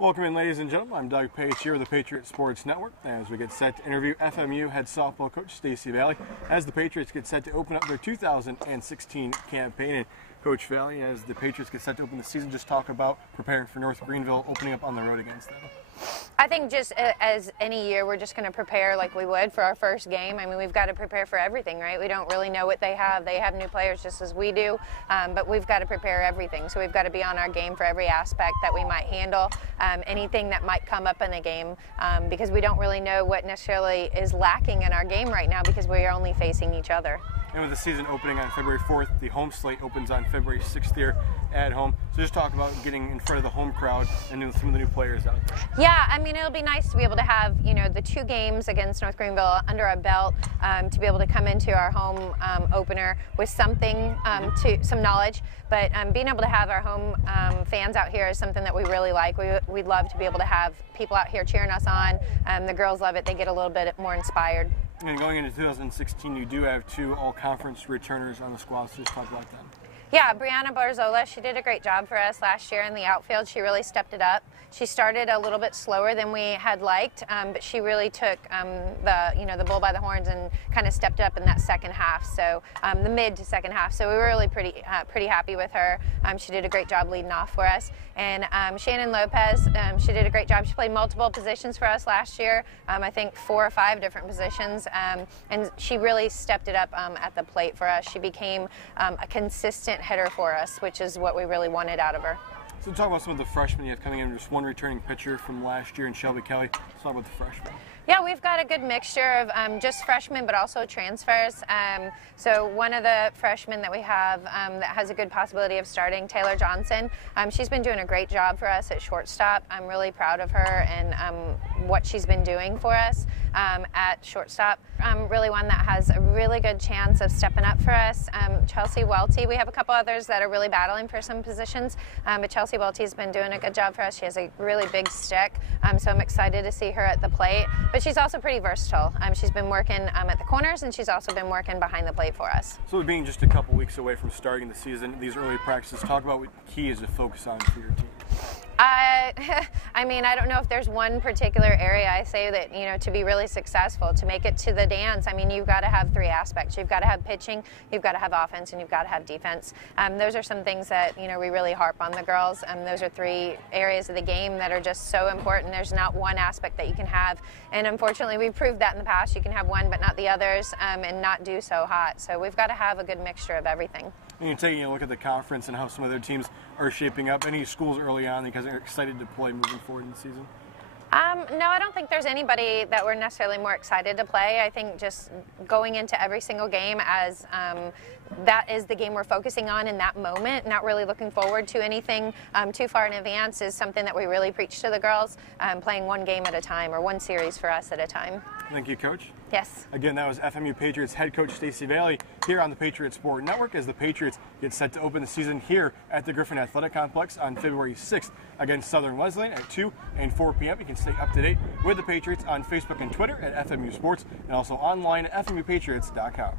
Welcome in, ladies and gentlemen. I'm Doug Page here with the Patriot Sports Network as we get set to interview FMU head softball coach Stacey Vallee as the Patriots get set to open up their 2016 campaign. And Coach Vallee, as the Patriots get set to open the season, just talk about preparing for North Greenville, opening up on the road against them. I think just as any year, we're just going to prepare like we would for our first game. I mean, we've got to prepare for everything, right? We don't really know what they have. They have new players just as we do, but we've got to prepare everything. So we've got to be on our game for every aspect that we might handle, anything that might come up in a game, because we don't really know what necessarily is lacking in our game right now because we are only facing each other. And with the season opening on February 4th, the home slate opens on February 6th here at home. So just talk about getting in front of the home crowd and some of the new players out there. Yeah, I mean, it'll be nice to be able to have, the 2 games against North Greenville under our belt, to be able to come into our home opener with something, some knowledge. But being able to have our home fans out here is something that we really like. We'd love to be able to have people out here cheering us on. The girls love it. They get a little bit more inspired. And going into 2016, you do have 2 all-conference returners on the squad, so just talk about that. Yeah, Brianna Barzola, she did a great job for us last year in the outfield. She really stepped it up. She started a little bit slower than we had liked, but she really took the bull by the horns and kind of stepped up in that second half, so the mid to second half. So we were really pretty happy with her. She did a great job leading off for us. And Shannon Lopez, she did a great job. She played multiple positions for us last year, I think 4 or 5 different positions, and she really stepped it up at the plate for us. She became a consistent hitter for us, which is what we really wanted out of her. So talk about some of the freshmen you have coming in. Just 1 returning pitcher from last year, and Shelby Kelly. Let's talk about the freshmen. Yeah, we've got a good mixture of just freshmen, but also transfers. So one of the freshmen that we have that has a good possibility of starting, Taylor Johnson, she's been doing a great job for us at shortstop. I'm really proud of her and what she's been doing for us at shortstop. Really one that has a really good chance of stepping up for us. Chelsea Welty, we have a couple others that are really battling for some positions, but Chelsea Welty's been doing a good job for us. She has a really big stick, so I'm excited to see her at the plate. But she's also pretty versatile. She's been working at the corners, and she's also been working behind the plate for us. So being just a couple weeks away from starting the season, these early practices, talk about what key is to focus on for your team. I mean, I don't know if there's one particular area. I say that, to be really successful, to make it to the dance, I mean, you've got to have 3 aspects. You've got to have pitching, you've got to have offense, and you've got to have defense. Those are some things that, we really harp on the girls. Those are 3 areas of the game that are just so important. There's not one aspect that you can have. And unfortunately, we've proved that in the past. You can have one but not the others, and not do so hot. So we've got to have a good mixture of everything. And you're taking a look at the conference and how some of their teams are shaping up. Any schools early on because they're excited to play moving forward in the season? No, I don't think there's anybody that we're necessarily more excited to play. I think just going into every single game as that is the game we're focusing on in that moment, not really looking forward to anything too far in advance is something that we really preach to the girls, playing 1 game at a time or 1 series for us at a time. Thank you, Coach. Yes. Again, that was FMU Patriots head coach Stacey Vallee here on the Patriot Sport Network as the Patriots get set to open the season here at the Griffin Athletic Complex on February 6th against Southern Wesleyan at 2 and 4 p.m. You can stay up to date with the Patriots on Facebook and Twitter at FMU Sports and also online at FMUPatriots.com.